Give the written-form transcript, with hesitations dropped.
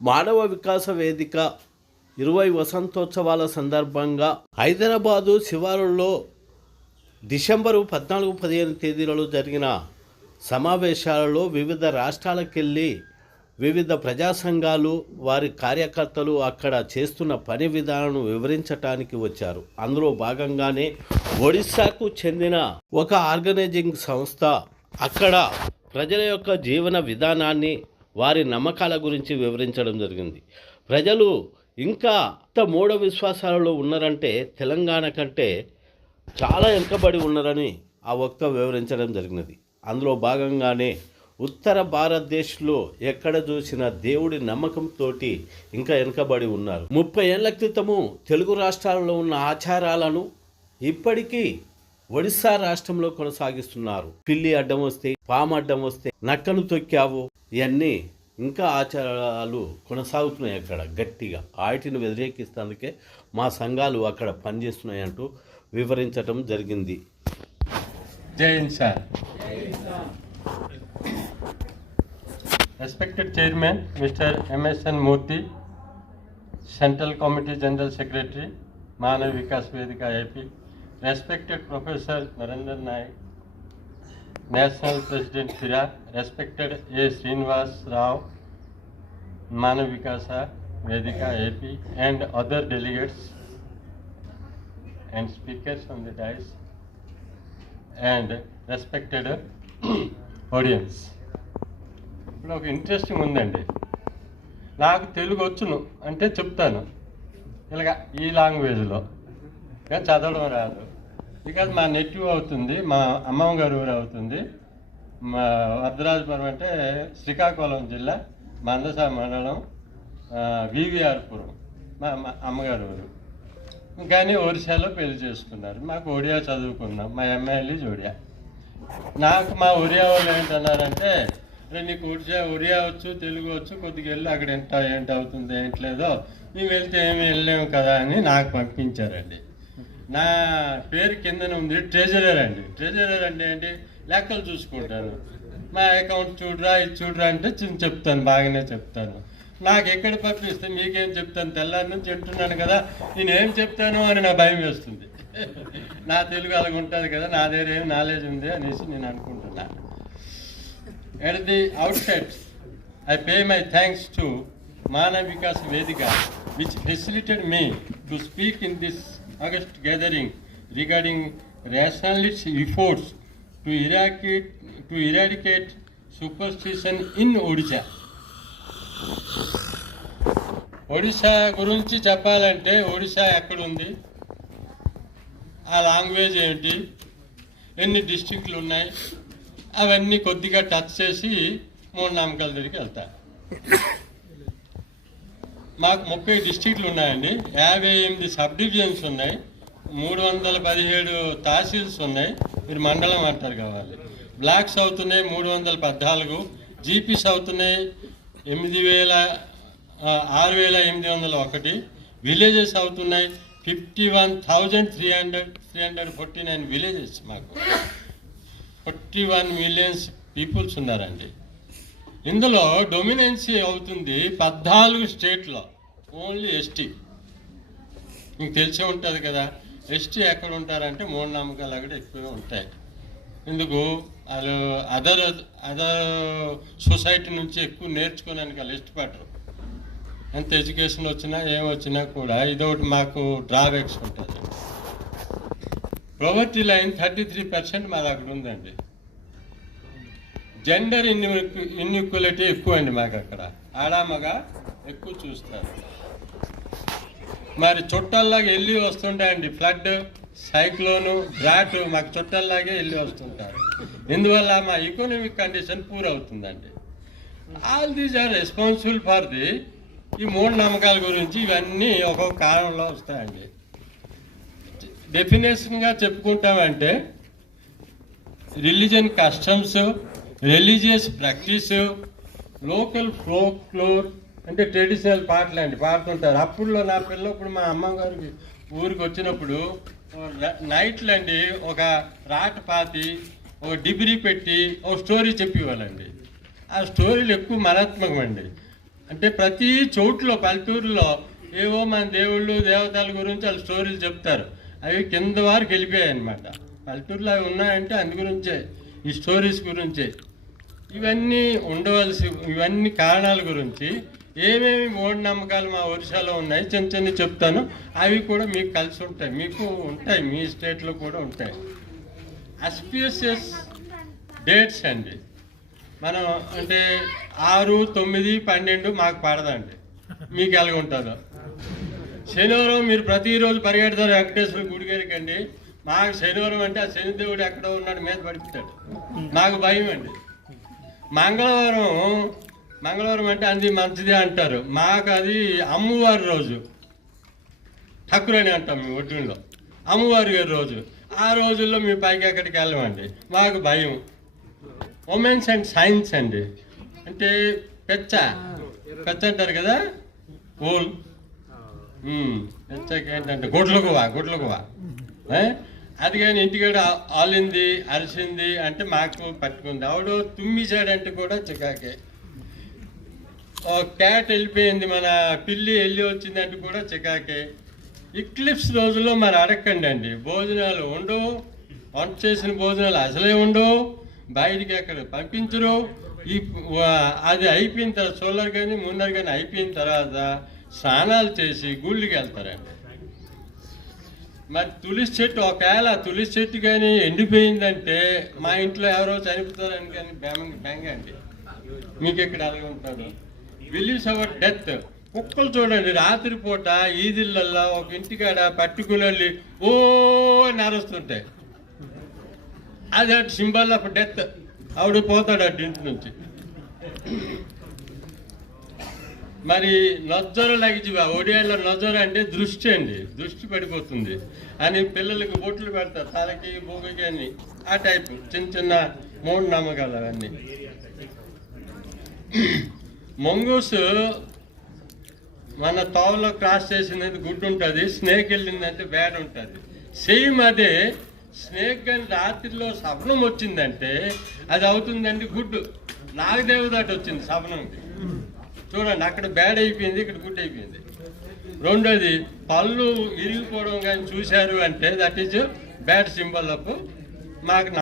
మానవ వికాస వేదిక 20 వసంతోత్సవాల సందర్భంగా హైదరాబాదు శివారులో డిసెంబరు 14-15 తేదీలలో జరిగిన సమావేశాలలో వివిధ రాష్ట్రాలకెళ్ళి వివిధ ప్రజా సంఘాలు వారి కార్యకర్తలు అక్కడ చేస్తున్న పని విధానాలను వివరించడానికి వచ్చారు. అందులో భాగంగానే ఒడిశాకు చెందిన ఒక ఆర్గనైజింగ్ సంస్థ అక్కడ ప్రజల యొక్క జీవన విధానాన్ని వారి నమ్మకాల గురించి వివరించడం జరిగింది. ప్రజలు ఇంకా మూఢ విశ్వాసాలలో ఉన్నారంటే తెలంగాణ కంటే చాలా వెనుకబడి ఉన్నారని ఆ వక్త వివరించడం జరిగినది. అందులో భాగంగానే ఉత్తర భారతదేశంలో ఎక్కడ చూసిన దేవుడి నమ్మకంతో ఇంకా వెనుకబడి ఉన్నారు. 30 ఏళ్ల క్రితము తెలుగు రాష్ట్రాలలో ఉన్న ఆచారాలను ఇప్పటికీ ఒడిశా రాష్ట్రంలో కొనసాగిస్తున్నారు. పిల్లి అడ్డం వస్తే, పాము అడ్డం వస్తే, నక్కను తొక్కావు, ఇవన్నీ ఇంకా ఆచారాలు కొనసాగుతున్నాయి అక్కడ గట్టిగా. వాటిని వ్యతిరేకిస్తేందుకే మా సంఘాలు అక్కడ పనిచేస్తున్నాయంటూ వివరించడం జరిగింది. Jai Hind sir. Respected chairman mister MSN Murthy, central committee general secretary, Manava Vikas Vedika AP, respected professor Narender Nayak, National President FIRA, respected A. Srinivas Rao, Manav Vikasa Vedika AP, and other delegates and speakers on the dais, and respected audience. ఇప్పుడు ఒక interesting ఉందండి. నాకు తెలుగు వచ్చును అంటే చెప్తాను ఇలాగ ఈ లాంగ్వేజ్లో, కానీ చదవడం రాదు. బికాజ్ మా నెటివ్ అవుతుంది, మా అమ్మమ్మ గారు ఊరు అవుతుంది. మా వరదరాజపురం అంటే శ్రీకాకుళం జిల్లా, మందస మండలం, వివిఆర్పురం మా అమ్మగారు ఊరు. కానీ ఒరిస్సాలో పెళ్లి చేసుకున్నారు. మాకు ఒడియా చదువుకున్నాం, మా ఎమ్మెల్యే ఒడియా. నాకు మా ఒరియా వాళ్ళు ఏంటన్నారంటే, నీకు ఒరియా వచ్చు, తెలుగు వచ్చు, కొద్దిగా వెళ్ళి అక్కడ ఏంటి అవుతుంది ఏంట్లేదో, మేము వెళ్తే ఏమి వెళ్ళలేము కదా అని నాకు పంపించారండి. నా పేరు కిందనే ఉంది ట్రెజరర్ అండి. ట్రెజరర్ అంటే ఏంటి, లెక్కలు చూసుకుంటాను. మా అకౌంట్ చూడరా, ఇది చూడరా అంటే చెప్తాను, బాగానే చెప్తాను. నాకు ఎక్కడ పంపిస్తే మీకేం చెప్తాను, తెల్లారి నుంచి వింటున్నాను కదా, నేనేం చెప్తాను అని నా భయం వేస్తుంది. నా తెలుగు అలాగ ఉంటుంది కదా, నా దగ్గర ఏం నాలెడ్జ్ ఉంది అనేసి నేను అనుకుంటున్నాను. At the outset I pay my thanks to మానవ వికాస్ వేదిక which facilitated me to speak in this August gathering regarding rationalist efforts to eradicate superstition in Odisha. Odisha గురించి చెప్పాలంటే ఒడిశా ఎక్కడుంది, ఆ లాంగ్వేజ్ ఏంటి, ఎన్ని డిస్ట్రిక్ట్లు ఉన్నాయి, అవన్నీ కొద్దిగా టచ్ చేసి మూఢనమ్మకాల దగ్గరికి వెళ్తారు. మాకు 30 డిస్ట్రిక్ట్లు ఉన్నాయండి, 58 సబ్ డివిజన్స్ ఉన్నాయి, 317 తహసీల్స్ ఉన్నాయి. మీరు మండలం అంటారు కావాలి. బ్లాక్స్ అవుతున్నాయి 314, జీపీస్ అవుతున్నాయి 6,801, విలేజెస్ అవుతున్నాయి 51,349 విలేజెస్. మాకు 41 మిలియన్స్ పీపుల్స్ ఉన్నారండి. ఇందులో డొమినెన్సీ అవుతుంది 14 స్టేట్లో, ఓన్లీ ఎస్టీ. మీకు తెలిసే ఉంటుంది కదా, ఎస్టీ ఎక్కడ ఉంటారంటే మూఢనమ్మకాలు అక్కడ ఎక్కువగా ఉంటాయి. ఎందుకు, వాళ్ళు అదర్ సొసైటీ నుంచి ఎక్కువ నేర్చుకోవడానికి వాళ్ళు ఇష్టపడరు. ఎంత ఎడ్యుకేషన్ వచ్చినా ఏమొచ్చినా కూడా ఇదొకటి మాకు డ్రాబ్యాక్స్ ఉంటుంది. ప్రొవర్టీ లైన్ 33% మాది అక్కడ ఉందండి. జెండర్ ఇన్ఈక్వాలిటీ ఎక్కువ అండి మాకు అక్కడ, ఆడామగ ఎక్కువ చూస్తారు. మరి చుట్టాల్లాగా వెళ్ళి వస్తుంటాయండి, ఫ్లడ్, సైక్లోను, డ్రాట్ మాకు చుట్టాల్లాగే వెళ్ళి వస్తుంటారు. ఇందువల్ల మా ఎకనామిక్ కండిషన్ పూర్ అవుతుందండి. All these are responsible for the ఈ మూఢనమ్మకాల గురించి. ఇవన్నీ ఒక్కొక్క కాలంలో వస్తాయండి. డెఫినేషన్గా చెప్పుకుంటామంటే religion customs, religious practice, local folklore అంటే ట్రెడిషనల్ పాటలు అండి పాడుతుంటారు. అప్పుడులో నా పిల్లప్పుడు మా అమ్మగారికి ఊరికి వచ్చినప్పుడు నైట్లు అండి ఒక రాట పాతి ఒక డిబ్రీ పెట్టి ఒక స్టోరీ చెప్పేవాళ్ళండి. ఆ స్టోరీలు ఎక్కువ మరాత్మకం అండి. అంటే ప్రతి చోట్లో పల్లెటూరులో ఏవో మన దేవుళ్ళు దేవతల గురించి వాళ్ళు స్టోరీలు చెప్తారు. అవి కింద వారికి వెళ్ళిపోయాయి అనమాట. పల్లెటూరులో అవి ఉన్నాయంటే అందు గురించే, ఈ స్టోరీస్ గురించే. ఇవన్నీ ఇవన్నీ కారణాల గురించి ఏమేమి మూఢనమ్మకాలు మా ఒరిస్సాలో ఉన్నాయి చిన్న చిన్న చెప్తాను. అవి కూడా మీకు కలిసి ఉంటాయి, మీకు ఉంటాయి, మీ స్టేట్లో కూడా ఉంటాయి. అస్పిషియస్ డేట్స్ అండి. మనం అంటే 6, 9, 12 మాకు పడదండి, మీకు ఎలాగ ఉంటుందో. శనివారం మీరు ప్రతిరోజు పరిగెడతారు వెంకటేశ్వర గుడి గారికి అండి. మాకు శనివారం అంటే ఆ శనిదేవుడు ఎక్కడో ఉన్నాడు మీద పడిపోతాడు, మాకు భయం అండి. మంగళవారం అంటే అది మంచిదే అంటారు, మాకు అది అమ్మవారి రోజు, ఠక్కురని అంటాం మేము ఒడ్డులో, అమ్మవారి గారి రోజు. ఆ రోజుల్లో మేము పైకి ఎక్కడికి వెళ్ళమండి, మాకు భయం. ఉమెన్స్ అండ్ సైన్స్ అండి, అంటే పెచ్చ అంటారు కదా, ఓల్ పెచ్చకి ఏంటంటే గుడ్లకువా అది. కానీ ఇంటికాడ ఆలింది అరిసింది అంటే మాకు పట్టుకుంది. ఆవిడ తుమ్మిసాడంటే కూడా చికాకే. క్యాట్ వెళ్ళిపోయింది, మన పిల్లి వెళ్ళి వచ్చిందంటే కూడా చికాకే. ఇక్లిప్స్ రోజుల్లో మరి అడగండి అండి, భోజనాలు ఉండవు, వంట చేసిన భోజనాలు అసలే ఉండవు, బయటికి ఎక్కడ పంపించరు. అది అయిపోయిన తర్వాత సోలర్ కానీ మున్నర్ కానీ అయిపోయిన తర్వాత స్నానాలు చేసి గుళ్ళకి వెళ్తారండి. మరి తులసి చెట్టు, ఒకవేళ తులసి చెట్టు కానీ ఎండిపోయిందంటే మా ఇంట్లో ఎవరో చనిపోతారని కానీ బెంగ అండి. మీకు ఎక్కడ అలాగే ఉంటారు. Believes our death. కుక్కలు చూడండి రాత్రిపూట ఈదిళ్ళల్లో ఒక ఇంటికాడ పర్టికులర్లీ ఓ నరుస్తుంటాయి, అది అటు సింబల్ ఆఫ్ డెత్. ఆవిడ పోతాడు అటు ఇంటి నుంచి. మరి నొజ్జర లగిజివా, ఒడియాలో నొజ్జర అంటే దృష్టి అండి, దృష్టి పడిపోతుంది అని పిల్లలకి బొట్లు పెడతారు తలకి బొగ్గకి అని. ఆ టైపు చిన్న మూఢనమ్మకాలు అవన్నీ. మంగూస్ మన తోవలో క్రాస్ చేసినది గుడ్ ఉంటుంది, స్నేక్ వెళ్ళిందంటే బ్యాడ్ ఉంటుంది. సేమ్ అదే స్నేక్ కానీ రాత్రిలో సపనం వచ్చిందంటే అది అవుతుందండి గుడ్. నాగదేవదాట వచ్చింది సపనంకి, చూడండి అక్కడ బ్యాడ్ అయిపోయింది, ఇక్కడ గుడ్ అయిపోయింది. రెండోది పళ్ళు ఇరిగిపోవడం కానీ చూశారు అంటే that is bad symbol of మాకు